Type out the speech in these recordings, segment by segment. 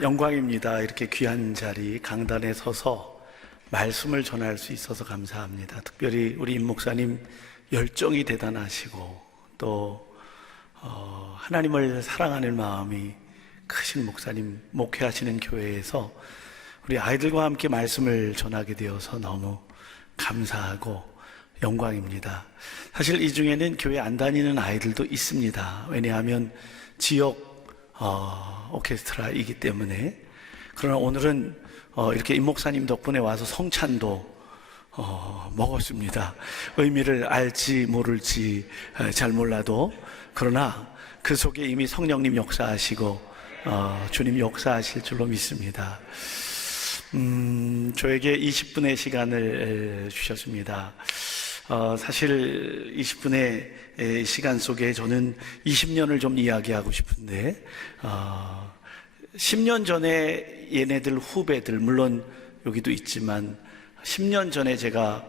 영광입니다. 이렇게 귀한 자리 강단에 서서 말씀을 전할 수 있어서 감사합니다. 특별히 우리 임 목사님 열정이 대단하시고 또 하나님을 사랑하는 마음이 크신 목사님 목회하시는 교회에서 우리 아이들과 함께 말씀을 전하게 되어서 너무 감사하고 영광입니다. 사실 이 중에는 교회 안 다니는 아이들도 있습니다. 왜냐하면 지역 오케스트라이기 때문에. 그러나 오늘은 이렇게 임 목사님 덕분에 와서 성찬도 먹었습니다. 의미를 알지 모를지 잘 몰라도, 그러나 그 속에 이미 성령님 역사하시고 주님 역사하실 줄로 믿습니다. 저에게 20분의 시간을 주셨습니다. 사실 20분의 시간 속에 저는 20년을 좀 이야기하고 싶은데, 10년 전에 얘네들 후배들, 물론 여기도 있지만 10년 전에 제가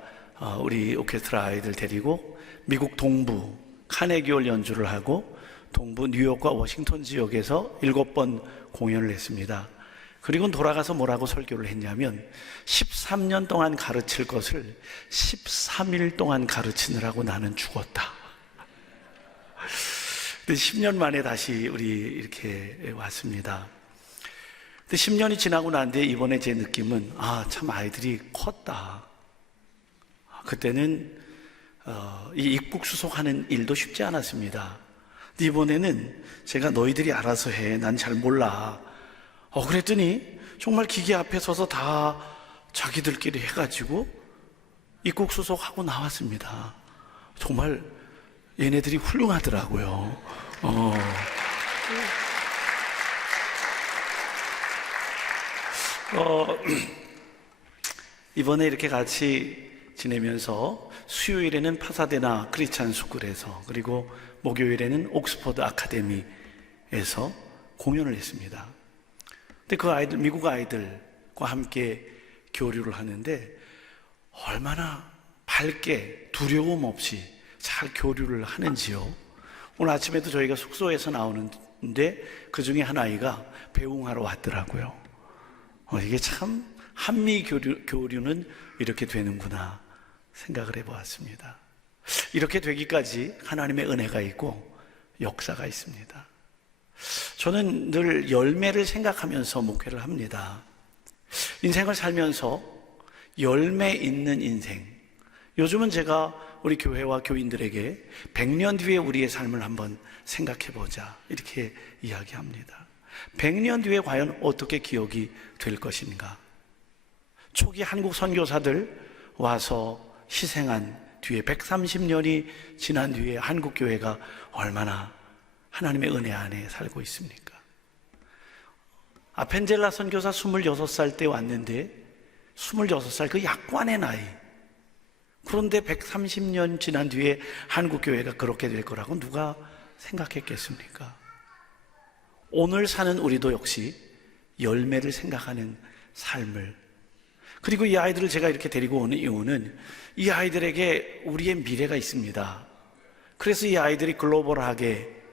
우리 오케스트라 아이들 데리고 미국 동부 카네기홀 연주를 하고 동부 뉴욕과 워싱턴 지역에서 7번 공연을 했습니다. 그리고 돌아가서 뭐라고 설교를 했냐면 13년 동안 가르칠 것을 13일 동안 가르치느라고 나는 죽었다. 근데 10년 만에 다시 우리 이렇게 왔습니다. 근데 10년이 지나고 난 뒤에 이번에 제 느낌은 참 아이들이 컸다. 그때는 이 입국수속하는 일도 쉽지 않았습니다. 근데 이번에는 제가 너희들이 알아서 해, 난 잘 몰라. 그랬더니 정말 기계 앞에 서서 다 자기들끼리 해가지고 입국수속하고 나왔습니다. 정말 얘네들이 훌륭하더라고요. 이번에 이렇게 같이 지내면서 수요일에는 파사데나 크리스찬 스쿨에서, 그리고 목요일에는 옥스퍼드 아카데미에서 공연을 했습니다. 근데 그 아이들, 미국 아이들과 함께 교류를 하는데 얼마나 밝게 두려움 없이 잘 교류를 하는지요. 오늘 아침에도 저희가 숙소에서 나오는데 그 중에 한 아이가 배웅하러 왔더라고요. 이게 참 한미 교류는 이렇게 되는구나 생각을 해보았습니다. 이렇게 되기까지 하나님의 은혜가 있고 역사가 있습니다. 저는 늘 열매를 생각하면서 목회를 합니다. 인생을 살면서 열매 있는 인생, 요즘은 제가 우리 교회와 교인들에게 100년 뒤에 우리의 삶을 한번 생각해보자 이렇게 이야기합니다. 100년 뒤에 과연 어떻게 기억이 될 것인가? 초기 한국 선교사들 와서 희생한 뒤에 130년이 지난 뒤에 한국 교회가 얼마나 하나님의 은혜 안에 살고 있습니까? 아펜젤라 선교사 26살 때 왔는데 26살 그 약관의 나이, 그런데 130년 지난 뒤에 한국 교회가 그렇게 될 거라고 누가 생각했겠습니까? 오늘 사는 우리도 역시 열매를 생각하는 삶을, 그리고 이 아이들을 제가 이렇게 데리고 오는 이유는 이 아이들에게 우리의 미래가 있습니다. 그래서 이 아이들이 글로벌하게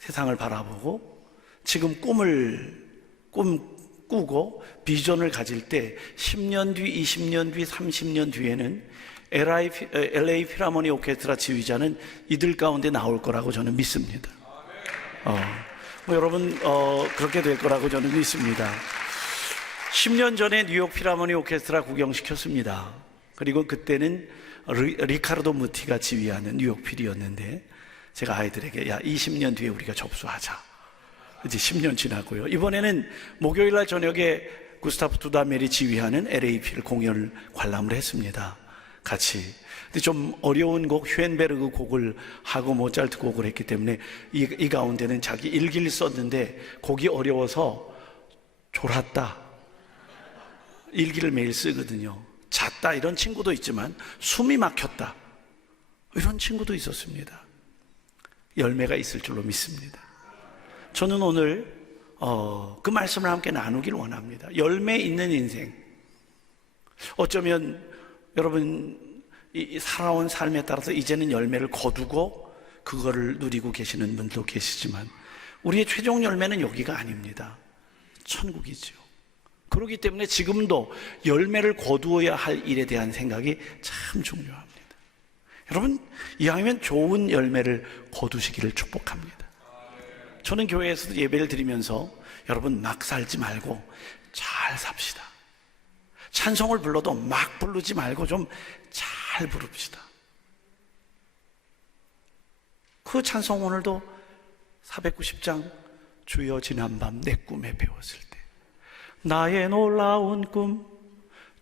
세상을 바라보고 지금 꿈을 꾸고 비전을 가질 때 10년 뒤, 20년 뒤, 30년 뒤에는 LA 필하모니 오케스트라 지휘자는 이들 가운데 나올 거라고 저는 믿습니다. 여러분 그렇게 될 거라고 저는 믿습니다. 10년 전에 뉴욕 필하모니 오케스트라 구경시켰습니다. 그리고 그때는 리카르도 무티가 지휘하는 뉴욕 필이었는데 제가 아이들에게 20년 뒤에 우리가 접수하자. 이제 10년 지나고요. 이번에는 목요일날 저녁에 구스타프 두다멜이 지휘하는 LA필 공연을 관람을 했습니다. 같이. 근데 좀 어려운 곡, 휴엔베르그 곡을 하고 모차르트 곡을 했기 때문에 이 가운데는 자기 일기를 썼는데 곡이 어려워서 졸았다, 일기를 매일 쓰거든요. 잤다 이런 친구도 있지만 숨이 막혔다 이런 친구도 있었습니다. 열매가 있을 줄로 믿습니다. 저는 오늘 그 말씀을 함께 나누기를 원합니다. 열매 있는 인생. 어쩌면 여러분 이 살아온 삶에 따라서 이제는 열매를 거두고 그거를 누리고 계시는 분도 계시지만 우리의 최종 열매는 여기가 아닙니다. 천국이죠. 그렇기 때문에 지금도 열매를 거두어야 할 일에 대한 생각이 참 중요합니다. 여러분, 이왕이면 좋은 열매를 거두시기를 축복합니다. 저는 교회에서도 예배를 드리면서 여러분 막 살지 말고 잘 삽시다. 찬송을 불러도 막 부르지 말고 좀 잘 부릅시다. 그 찬송 오늘도 490장 주여 지난밤 내 꿈에 배웠을 때 나의 놀라운 꿈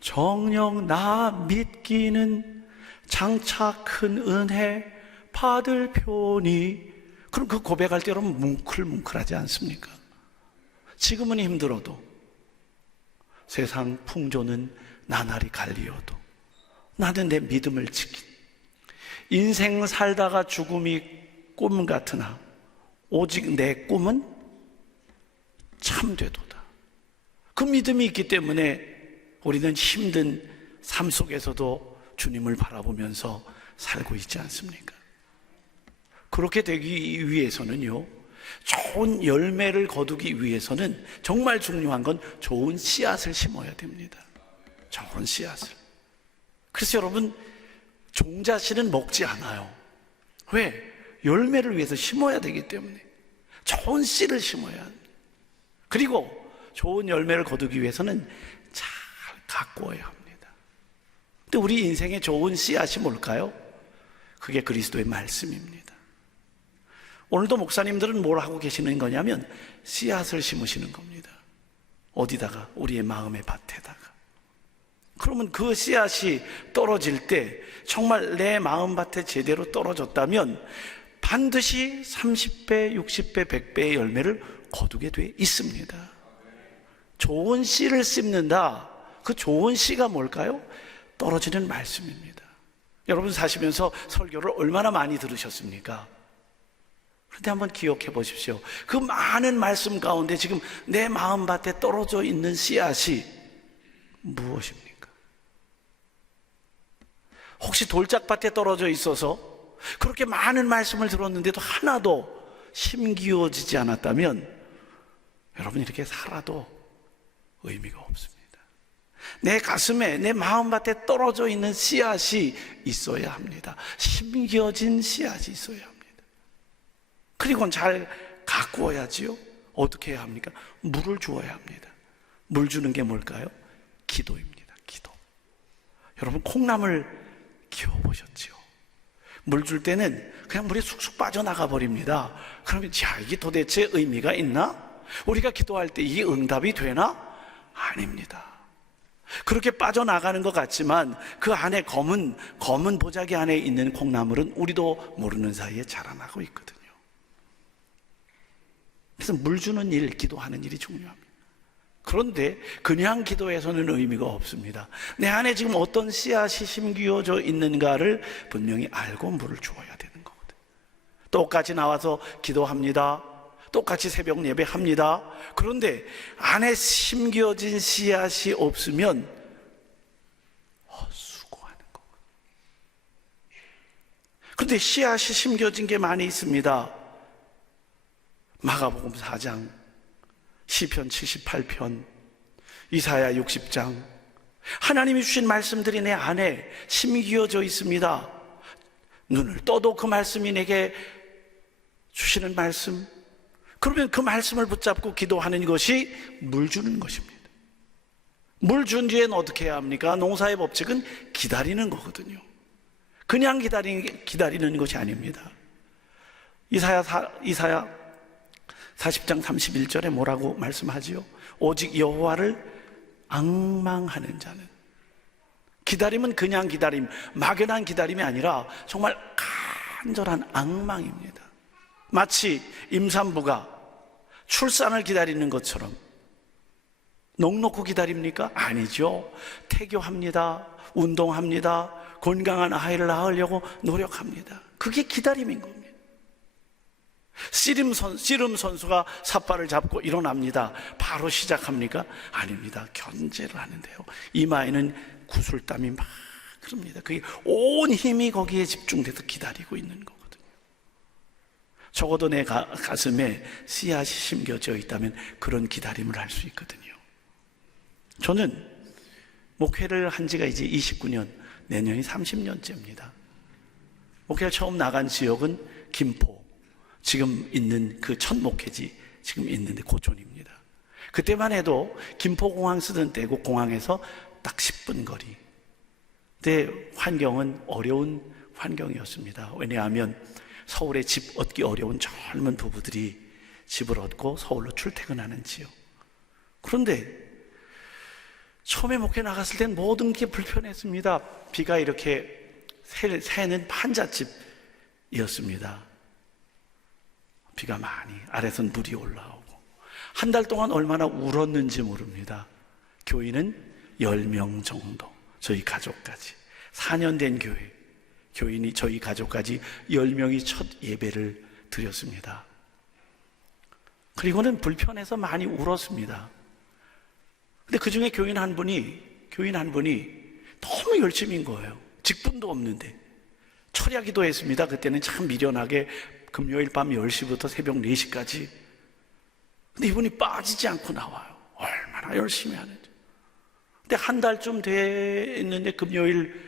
정녕 나 믿기는 장차 큰 은혜 받을 표니. 그럼 그 고백할 때 여러분 뭉클뭉클하지 않습니까? 지금은 힘들어도 세상 풍조는 나날이 갈리어도 나는 내 믿음을 지킨 인생 살다가 죽음이 꿈 같으나 오직 내 꿈은 참되도다. 그 믿음이 있기 때문에 우리는 힘든 삶 속에서도 주님을 바라보면서 살고 있지 않습니까? 그렇게 되기 위해서는요, 좋은 열매를 거두기 위해서는 정말 중요한 건 좋은 씨앗을 심어야 됩니다. 좋은 씨앗을. 그래서 여러분, 종자씨는 먹지 않아요. 왜? 열매를 위해서 심어야 되기 때문에 좋은 씨를 심어야 합니다. 그리고 좋은 열매를 거두기 위해서는 잘 가꾸어야 합니다. 근데 우리 인생의 좋은 씨앗이 뭘까요? 그게 그리스도의 말씀입니다. 오늘도 목사님들은 뭘 하고 계시는 거냐면 씨앗을 심으시는 겁니다. 어디다가? 우리의 마음의 밭에다가. 그러면 그 씨앗이 떨어질 때 정말 내 마음밭에 제대로 떨어졌다면 반드시 30배, 60배, 100배의 열매를 거두게 돼 있습니다. 좋은 씨를 심는다. 그 좋은 씨가 뭘까요? 떨어지는 말씀입니다. 여러분 사시면서 설교를 얼마나 많이 들으셨습니까? 그런데 한번 기억해 보십시오. 그 많은 말씀 가운데 지금 내 마음밭에 떨어져 있는 씨앗이 무엇입니까? 혹시 돌짝밭에 떨어져 있어서 그렇게 많은 말씀을 들었는데도 하나도 심기어지지 않았다면 여러분 이렇게 살아도 의미가 없습니다. 내 가슴에, 내 마음밭에 떨어져 있는 씨앗이 있어야 합니다. 심기어진 씨앗이 있어야 합니다. 그리고 잘 가꾸어야지요. 어떻게 해야 합니까? 물을 주어야 합니다. 물 주는 게 뭘까요? 기도입니다. 기도. 여러분 콩나물 키워보셨지요? 물 줄 때는 그냥 물이 쑥쑥 빠져나가 버립니다. 그러면 자, 이게 도대체 의미가 있나? 우리가 기도할 때 이게 응답이 되나? 아닙니다. 그렇게 빠져나가는 것 같지만 그 안에 검은 보자기 안에 있는 콩나물은 우리도 모르는 사이에 자라나고 있거든요. 그래서 물 주는 일, 기도하는 일이 중요합니다. 그런데 그냥 기도해서는 의미가 없습니다. 내 안에 지금 어떤 씨앗이 심기어져 있는가를 분명히 알고 물을 주어야 되는 거거든요. 똑같이 나와서 기도합니다. 똑같이 새벽 예배합니다. 그런데 안에 심기어진 씨앗이 없으면 헛수고하는 거거든요. 그런데 씨앗이 심겨진 게 많이 있습니다. 마가복음 4장, 시편 78편, 이사야 60장, 하나님이 주신 말씀들이 내 안에 심기어져 있습니다. 눈을 떠도 그 말씀이 내게 주시는 말씀. 그러면 그 말씀을 붙잡고 기도하는 것이 물 주는 것입니다. 물 준 뒤엔 어떻게 해야 합니까? 농사의 법칙은 기다리는 거거든요. 그냥 기다리는 것이 아닙니다. 이사야 40장 31절에 뭐라고 말씀하지요? 오직 여호와를 앙망하는 자는. 기다림은 그냥 기다림, 막연한 기다림이 아니라 정말 간절한 앙망입니다. 마치 임산부가 출산을 기다리는 것처럼. 넋놓고 기다립니까? 아니죠. 태교합니다. 운동합니다. 건강한 아이를 낳으려고 노력합니다. 그게 기다림인 겁니다. 씨름 선수가 삿발을 잡고 일어납니다. 바로 시작합니까? 아닙니다. 견제를 하는데요. 이마에는 구슬땀이 막 흐릅니다. 그게 온 힘이 거기에 집중돼서 기다리고 있는 거거든요. 적어도 내 가슴에 씨앗이 심겨져 있다면 그런 기다림을 할 수 있거든요. 저는 목회를 한 지가 이제 29년, 내년이 30년째입니다. 목회를 처음 나간 지역은 김포, 지금 있는 그 첫 목회지, 지금 있는데 고촌입니다. 그때만 해도 김포공항 쓰던 때고 공항에서 딱 10분 거리. 그때 환경은 어려운 환경이었습니다. 왜냐하면 서울에 집 얻기 어려운 젊은 부부들이 집을 얻고 서울로 출퇴근하는 지역. 그런데 처음에 목회 나갔을 땐 모든 게 불편했습니다. 비가 이렇게 새는 판잣집이었습니다. 비가 많이, 아래선 물이 올라오고. 한 달 동안 얼마나 울었는지 모릅니다. 교인은 10명 정도, 저희 가족까지. 4년 된 교인이 저희 가족까지 10명이 첫 예배를 드렸습니다. 그리고는 불편해서 많이 울었습니다. 근데 그 중에 교인 한 분이 너무 열심인 거예요. 직분도 없는데. 철야 기도했습니다. 그때는 참 미련하게 금요일 밤 10시부터 새벽 4시까지. 근데 이분이 빠지지 않고 나와요. 얼마나 열심히 하는지. 근데 한 달쯤 됐는데 금요일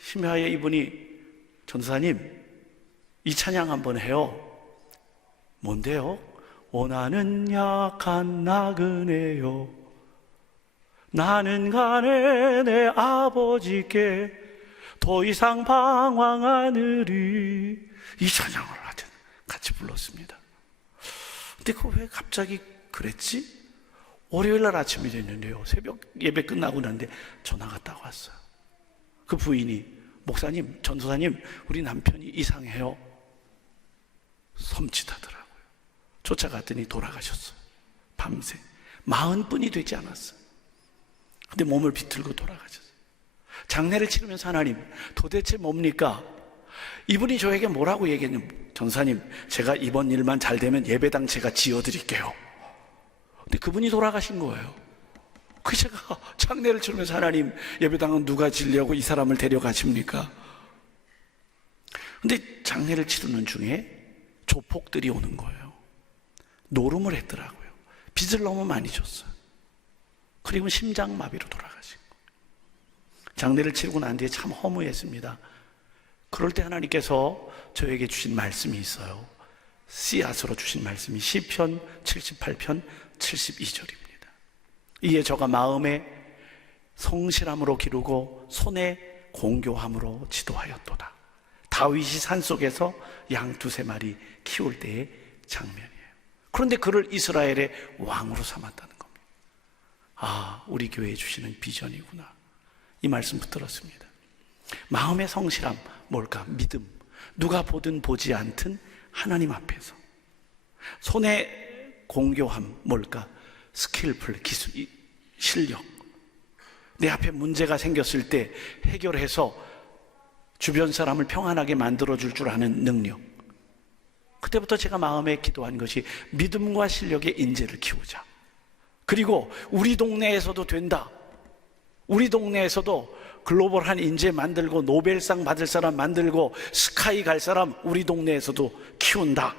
심야에 이분이 전도사님, 이 찬양 한번 해요. 뭔데요? 나는 약한 나그네요. 나는 가네 내 아버지께 더 이상 방황하느리. 이 찬양을 하여튼 같이 불렀습니다. 근데 그 왜 갑자기 그랬지? 월요일 날 아침이 됐는데요, 새벽 예배 끝나고 났는데 전화가 딱 왔어요. 그 부인이, 목사님, 전도사님, 우리 남편이 이상해요. 섬찟하더라고요. 쫓아갔더니 돌아가셨어요. 밤새 40분이 되지 않았어요. 근데 몸을 비틀고 돌아가셨어요. 장례를 치르면서 하나님, 도대체 뭡니까? 이분이 저에게 뭐라고 얘기했냐면, 전사님, 제가 이번 일만 잘 되면 예배당 제가 지어드릴게요. 근데 그분이 돌아가신 거예요. 그 제가 장례를 치르면서 하나님, 예배당은 누가 지려고 이 사람을 데려가십니까? 근데 장례를 치르는 중에 조폭들이 오는 거예요. 노름을 했더라고요. 빚을 너무 많이 줬어요. 그리고 심장마비로 돌아가신 거예요. 장례를 치르고 난 뒤에 참 허무했습니다. 그럴 때 하나님께서 저에게 주신 말씀이 있어요. 씨앗으로 주신 말씀이 시편 78편 72절입니다. 이에 저가 마음에 성실함으로 기르고 손에 공교함으로 지도하였도다. 다윗이 산속에서 양 2-3마리 키울 때의 장면이에요. 그런데 그를 이스라엘의 왕으로 삼았다는 겁니다. 아, 우리 교회에 주시는 비전이구나, 이 말씀 붙들었습니다. 마음의 성실함, 뭘까? 믿음. 누가 보든 보지 않든 하나님 앞에서. 손에 공교함, 뭘까? 스킬풀, 기술, 실력. 내 앞에 문제가 생겼을 때 해결해서 주변 사람을 평안하게 만들어줄 줄 아는 능력. 그때부터 제가 마음에 기도한 것이 믿음과 실력의 인재를 키우자. 그리고 우리 동네에서도 된다. 우리 동네에서도 글로벌한 인재 만들고 노벨상 받을 사람 만들고 스카이 갈 사람 우리 동네에서도 키운다.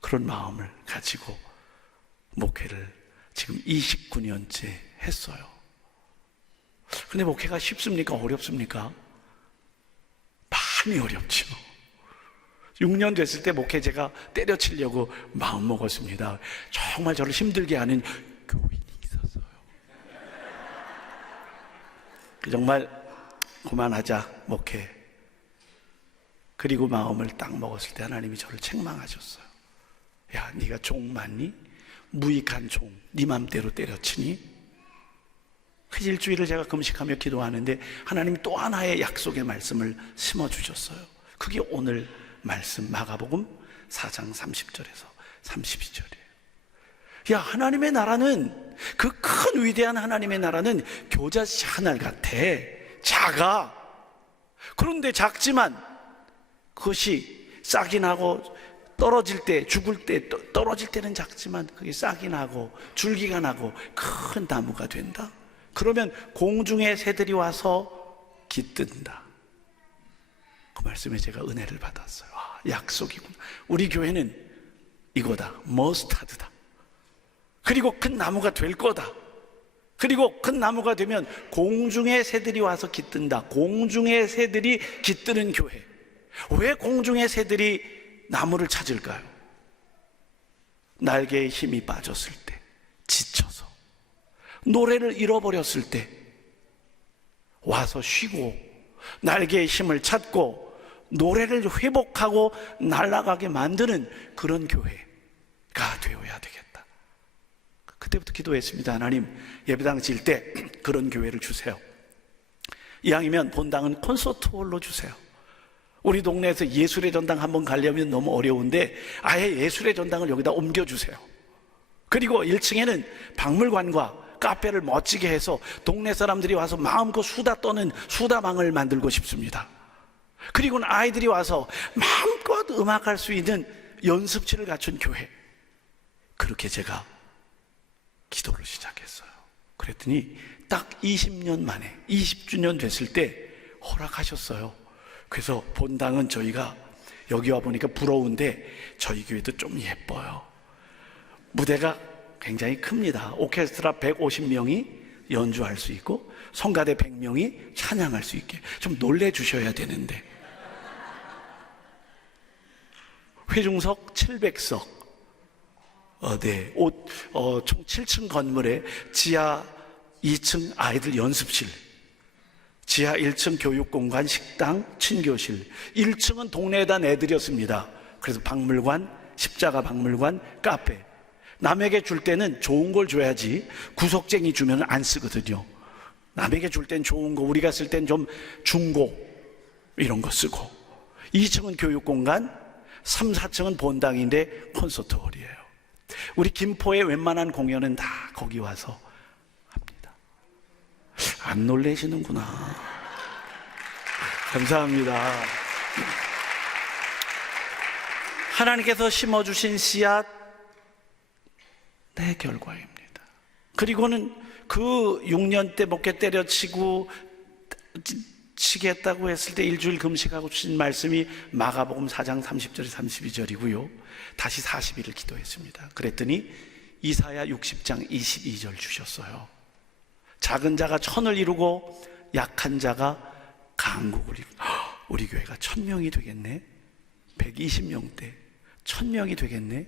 그런 마음을 가지고 목회를 지금 29년째 했어요. 근데 목회가 쉽습니까? 어렵습니까? 많이 어렵죠. 6년 됐을 때 목회 제가 때려치려고 마음 먹었습니다. 정말 저를 힘들게 하는 교인이 있었어요. 정말 그만하자 목회. 그리고 마음을 딱 먹었을 때 하나님이 저를 책망하셨어요. 야, 네가 종 맞니? 무익한 종, 네 맘대로 때려치니? 그 일주일을 제가 금식하며 기도하는데 하나님이 또 하나의 약속의 말씀을 심어주셨어요. 그게 오늘 말씀 마가복음 4장 30절에서 32절이에요. 야, 하나님의 나라는, 그 큰 위대한 하나님의 나라는 겨자씨 하늘 같아. 작아. 그런데 작지만 그것이 싹이 나고 떨어질 때, 죽을 때, 떨어질 때는 작지만 그게 싹이 나고 줄기가 나고 큰 나무가 된다. 그러면 공중의 새들이 와서 깃든다. 그 말씀 말씀에 제가 은혜를 받았어요. 아, 약속이구나. 우리 교회는 이거다. 머스타드다. 그리고 큰 나무가 될 거다. 그리고 큰 나무가 되면 공중의 새들이 와서 깃든다. 공중의 새들이 깃드는 교회. 왜 공중의 새들이 나무를 찾을까요? 날개에 힘이 빠졌을 때, 지쳐서, 노래를 잃어버렸을 때 와서 쉬고 날개의 힘을 찾고 노래를 회복하고 날아가게 만드는 그런 교회가 되어야 되겠다. 그때부터 기도했습니다. 하나님, 예배당 질 때 그런 교회를 주세요. 이왕이면 본당은 콘서트홀로 주세요. 우리 동네에서 예술의 전당 한번 가려면 너무 어려운데 아예 예술의 전당을 여기다 옮겨주세요. 그리고 1층에는 박물관과 카페를 멋지게 해서 동네 사람들이 와서 마음껏 수다 떠는 수다방을 만들고 싶습니다. 그리고는 아이들이 와서 마음껏 음악할 수 있는 연습실을 갖춘 교회. 그렇게 제가 기도를 시작했어요. 그랬더니 딱 20년 만에 20주년 됐을 때 허락하셨어요. 그래서 본당은 저희가 여기 와 보니까 부러운데 저희 교회도 좀 예뻐요. 무대가 굉장히 큽니다. 오케스트라 150명이 연주할 수 있고 성가대 100명이 찬양할 수 있게 좀 놀래주셔야 되는데, 회중석 700석, 총 7층 건물에 지하 2층 아이들 연습실, 지하 1층 교육공간, 식당, 친교실, 1층은 동네에다 내드렸습니다. 그래서 박물관, 십자가 박물관, 카페. 남에게 줄 때는 좋은 걸 줘야지 구석쟁이 주면 안 쓰거든요. 남에게 줄 땐 좋은 거, 우리가 쓸 땐 좀 중고 이런 거 쓰고, 2층은 교육공간, 3, 4층은 본당인데 콘서트홀이에요. 우리 김포의 웬만한 공연은 다 거기 와서 합니다. 안 놀래시는구나. 감사합니다. 하나님께서 심어주신 씨앗, 내 결과입니다. 그리고는 그 6년 때 목회 때려치고 치겠다고 했을 때 일주일 금식하고 주신 말씀이 마가복음 4장 30절 32절이고요 다시 40일을 기도했습니다. 그랬더니 이사야 60장 22절 주셨어요. 작은 자가 천을 이루고 약한 자가 강국을 이루고, 우리 교회가 1000명이 되겠네. 120명대 1000명이 되겠네.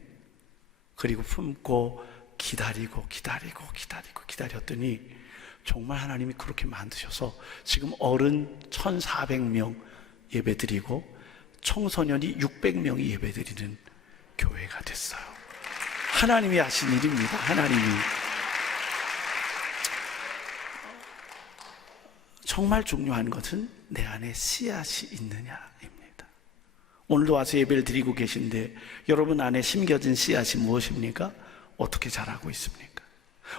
그리고 품고 기다렸더니 정말 하나님이 그렇게 만드셔서 지금 어른 1400명 예배드리고 청소년이 600명이 예배드리는 교회가 됐어요. 하나님이 하신 일입니다. 하나님이. 정말 중요한 것은 내 안에 씨앗이 있느냐입니다. 오늘도 와서 예배를 드리고 계신데 여러분 안에 심겨진 씨앗이 무엇입니까? 어떻게 자라고 있습니까?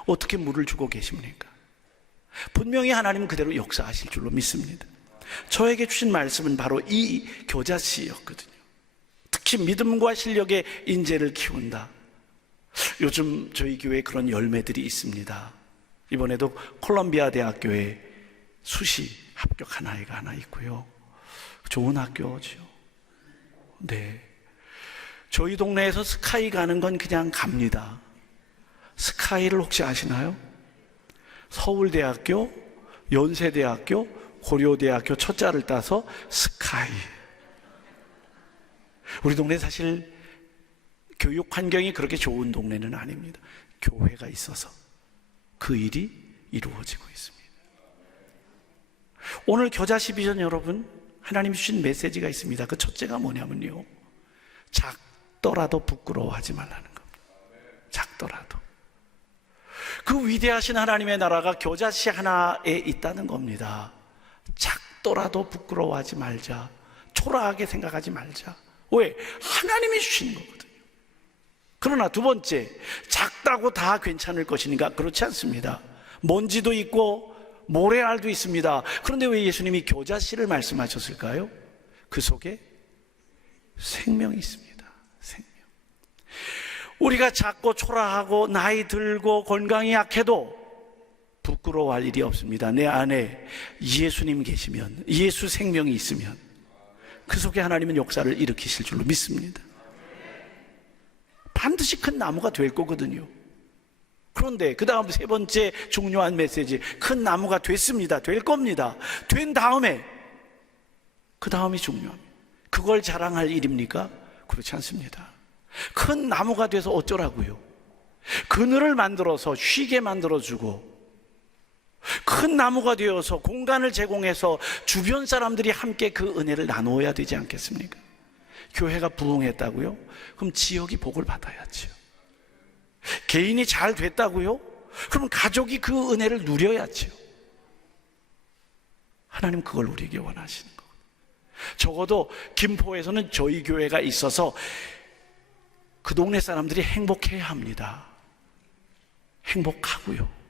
어떻게 물을 주고 계십니까? 분명히 하나님은 그대로 역사하실 줄로 믿습니다. 저에게 주신 말씀은 바로 이 겨자씨였거든요. 특히 믿음과 실력의 인재를 키운다. 요즘 저희 교회에 그런 열매들이 있습니다. 이번에도 콜롬비아 대학교에 수시 합격한 아이가 하나 있고요. 좋은 학교죠. 네. 저희 동네에서 스카이 가는 건 그냥 갑니다. 스카이를 혹시 아시나요? 서울대학교, 연세대학교, 고려대학교 첫자를 따서 스카이. 우리 동네 사실 교육 환경이 그렇게 좋은 동네는 아닙니다. 교회가 있어서 그 일이 이루어지고 있습니다. 오늘 겨자씨 비전 여러분, 하나님 주신 메시지가 있습니다. 그 첫째가 뭐냐면요, 작더라도 부끄러워하지 말라는 겁니다. 작더라도. 그 위대하신 하나님의 나라가 겨자씨 하나에 있다는 겁니다. 작더라도 부끄러워하지 말자. 초라하게 생각하지 말자. 왜? 하나님이 주시는 거거든요. 그러나 두 번째, 작다고 다 괜찮을 것인가? 그렇지 않습니다. 먼지도 있고 모래알도 있습니다. 그런데 왜 예수님이 겨자씨를 말씀하셨을까요? 그 속에 생명이 있습니다. 생명. 우리가 작고 초라하고 나이 들고 건강이 약해도 부끄러워할 일이 없습니다. 내 안에 예수님 계시면, 예수 생명이 있으면 그 속에 하나님은 역사를 일으키실 줄로 믿습니다. 반드시 큰 나무가 될 거거든요. 그런데 그 다음 세 번째 중요한 메시지, 큰 나무가 됐습니다. 될 겁니다. 된 다음에 그 다음이 중요합니다. 그걸 자랑할 일입니까? 그렇지 않습니다. 큰 나무가 돼서 어쩌라고요? 그늘을 만들어서 쉬게 만들어주고, 큰 나무가 되어서 공간을 제공해서 주변 사람들이 함께 그 은혜를 나누어야 되지 않겠습니까? 교회가 부흥했다고요? 그럼 지역이 복을 받아야죠. 개인이 잘 됐다고요? 그럼 가족이 그 은혜를 누려야죠. 하나님 그걸 우리에게 원하시는 거예요. 적어도 김포에서는 저희 교회가 있어서 그 동네 사람들이 행복해야 합니다. 행복하고요.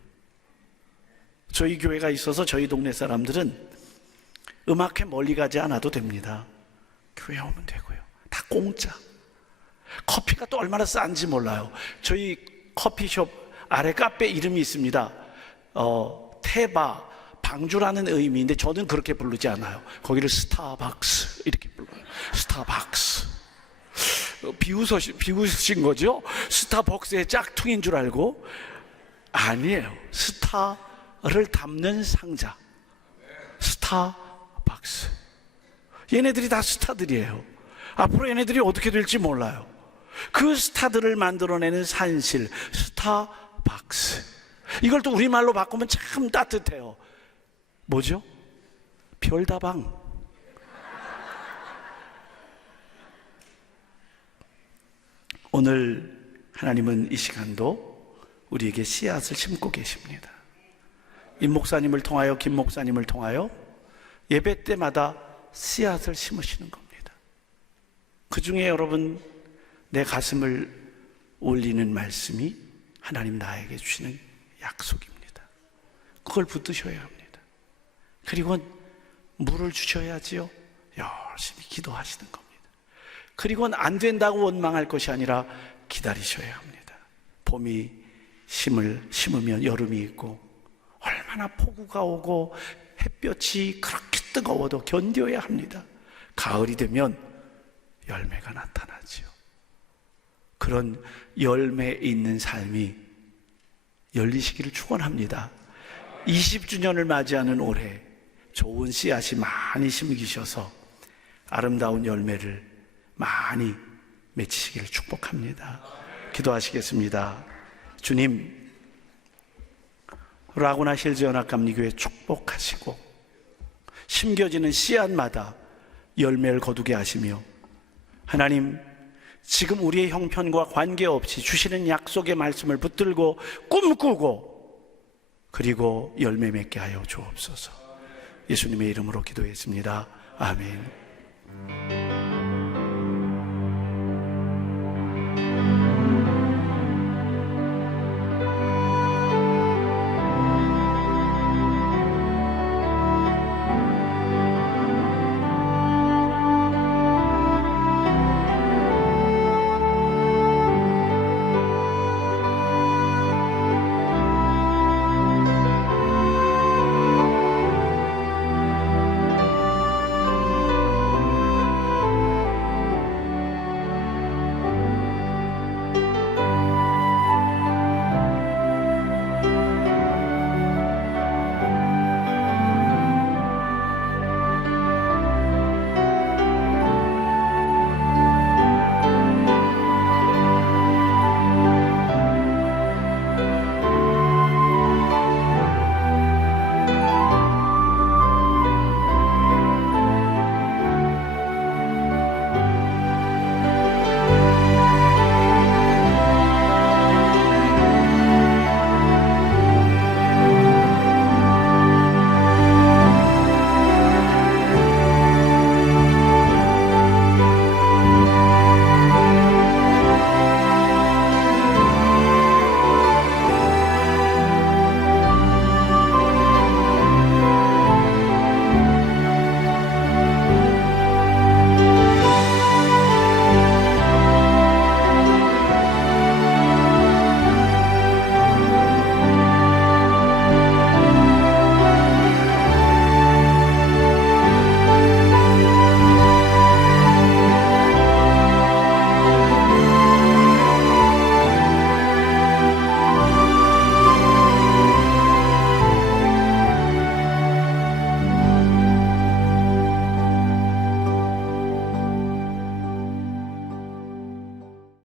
저희 교회가 있어서 저희 동네 사람들은 음악회 멀리 가지 않아도 됩니다. 교회 오면 되고요. 다 공짜. 커피가 또 얼마나 싼지 몰라요. 저희 커피숍 아래 카페 이름이 있습니다. 테바 방주라는 의미인데 저는 그렇게 부르지 않아요. 거기를 스타벅스 이렇게 불러요. 스타벅스. 비웃으신 거죠? 스타벅스의 짝퉁인 줄 알고? 아니에요. 스타를 담는 상자. 스타벅스. 얘네들이 다 스타들이에요. 앞으로 얘네들이 어떻게 될지 몰라요. 그 스타들을 만들어내는 산실, 스타벅스. 이걸 또 우리말로 바꾸면 참 따뜻해요. 뭐죠? 별다방. 오늘 하나님은 이 시간도 우리에게 씨앗을 심고 계십니다. 임 목사님을 통하여, 김 목사님을 통하여 예배 때마다 씨앗을 심으시는 겁니다. 그 중에 여러분, 내 가슴을 울리는 말씀이 하나님 나에게 주시는 약속입니다. 그걸 붙드셔야 합니다. 그리고 물을 주셔야지요. 열심히 기도하시는 겁니다. 그리고는 안 된다고 원망할 것이 아니라 기다리셔야 합니다. 봄이 심을 심으면 여름이 있고, 얼마나 폭우가 오고 햇볕이 그렇게 뜨거워도 견뎌야 합니다. 가을이 되면 열매가 나타나지요. 그런 열매 있는 삶이 열리시기를 축원합니다. 20주년을 맞이하는 올해 좋은 씨앗이 많이 심기셔서 아름다운 열매를 많이 맺히시기를 축복합니다. 기도하시겠습니다. 주님, 라구나 힐즈연합감리교회 축복하시고 심겨지는 씨앗마다 열매를 거두게 하시며, 하나님, 지금 우리의 형편과 관계없이 주시는 약속의 말씀을 붙들고 꿈꾸고 그리고 열매 맺게 하여 주옵소서. 예수님의 이름으로 기도했습니다. 아멘.